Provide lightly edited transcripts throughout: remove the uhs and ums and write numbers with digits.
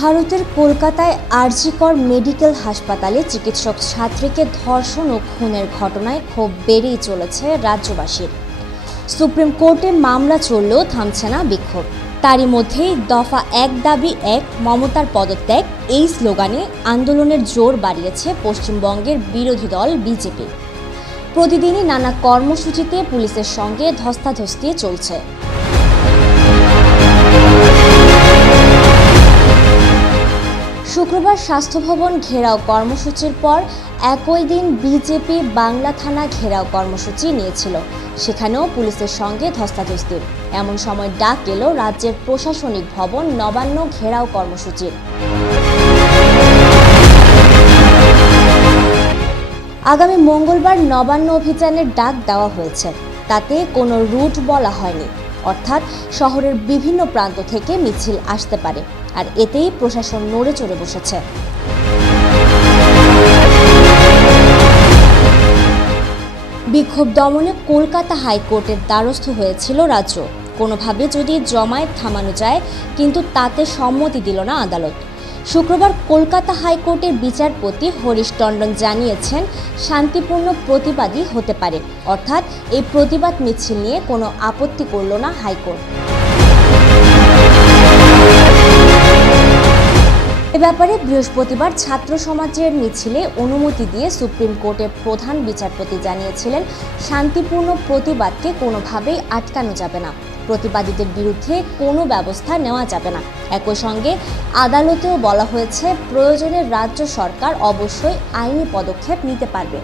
ভারতের কলকাতায় আরজি কর মেডিকেল হাসপাতালে চিকিৎসক ছাত্রীকে ধর্ষণ ও খুনের ঘটনায় ক্ষোভ বেড়েই চলেছে রাজ্যবাসীর। সুপ্রিম কোর্টে মামলা চললেও থামছে না বিক্ষোভ। তারই মধ্যেই দফা ১ দাবি ১ মমতার পদত্যাগ এই স্লোগানে আন্দোলনের জোর বাড়িয়েছে পশ্চিমবঙ্গের বিরোধী দল বিজেপি। প্রতিদিনই নানা কর্মসূচিতে পুলিশের সঙ্গে ধস্তাধস্তি চলছে। শুক্রবার স্বাস্থ্য ভবন ঘেরাও কর্মসূচির পর একই দিন বিজেপি বাংলা থানা ঘেরাও কর্মসূচি নিয়েছিল। সেখানেও পুলিশের সঙ্গে ধস্তাধস্তির এমন সময় ডাক এলো রাজ্যের প্রশাসনিক ভবন নবান্ন ঘেরাও কর্মসূচির। আগামী মঙ্গলবার নবান্ন অভিযানের ডাক দেওয়া হয়েছে। তাতে কোনো রুট বলা হয়নি, অর্থাৎ শহরের বিভিন্ন প্রান্ত থেকে মিছিল আসতে পারে, আর এতেই প্রশাসন নড়ে চড়ে বসেছে। বিক্ষোভ দমনে কলকাতা হাইকোর্টের দ্বারস্থ হয়েছিল রাজ্য। কোনোভাবে যদি জমায়েত থামানো যায়, কিন্তু তাতে সম্মতি দিল না আদালত। শুক্রবার কলকাতা হাইকোর্টের বিচারপতি হরিশ টন্ডন জানিয়েছেন, শান্তিপূর্ণ প্রতিবাদী হতে পারে, অর্থাৎ এই প্রতিবাদ মিছিল নিয়ে কোনো আপত্তি করল না হাইকোর্ট। এ ব্যাপারে বৃহস্পতিবার ছাত্র সমাজের মিছিলে অনুমতি দিয়ে সুপ্রিম কোর্টের প্রধান বিচারপতি জানিয়েছিলেন, শান্তিপূর্ণ প্রতিবাদকে কোনোভাবেই আটকানো যাবে না, প্রতিবাদীদের বিরুদ্ধে কোনো ব্যবস্থা নেওয়া যাবে না। একই সঙ্গে আদালতেও বলা হয়েছে, প্রয়োজনে রাজ্য সরকার অবশ্যই আইনি পদক্ষেপ নিতে পারবে।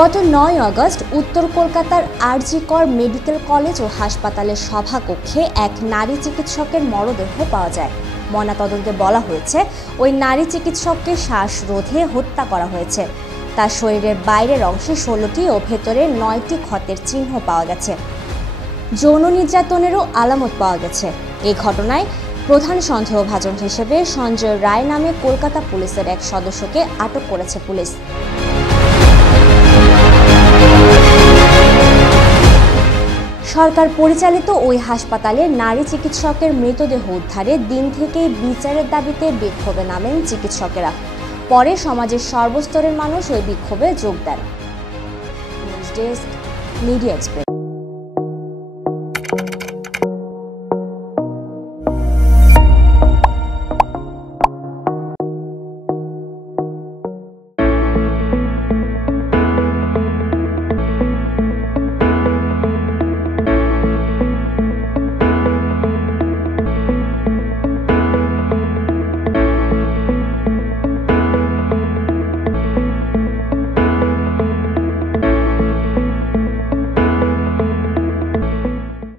গত ৯ আগস্ট উত্তর কলকাতার আরজি কর মেডিকেল কলেজ ও হাসপাতালের সভাকক্ষে এক নারী চিকিৎসকের মরদেহ পাওয়া যায়। ময়নাতদন্তে বলা হয়েছে, ওই নারী চিকিৎসককে শ্বাসরোধে হত্যা করা হয়েছে। তার শরীরের বাইরের অংশে ১৬টি ও ভেতরে ৯টি ক্ষতের চিহ্ন পাওয়া গেছে। যৌন নির্যাতনেরও আলামত পাওয়া গেছে। এই ঘটনায় প্রধান সন্দেহভাজন হিসেবে সঞ্জয় রায় নামে কলকাতা পুলিশের এক সদস্যকে আটক করেছে পুলিশ। সরকার পরিচালিত ওই হাসপাতালে নারী চিকিৎসকের মৃতদেহ উদ্ধারে দিন থেকেই বিচারের দাবিতে বিক্ষোভে নামেন চিকিৎসকেরা। পরে সমাজের সর্বস্তরের মানুষ ওই বিক্ষোভে যোগ দেন। News desk, Media express.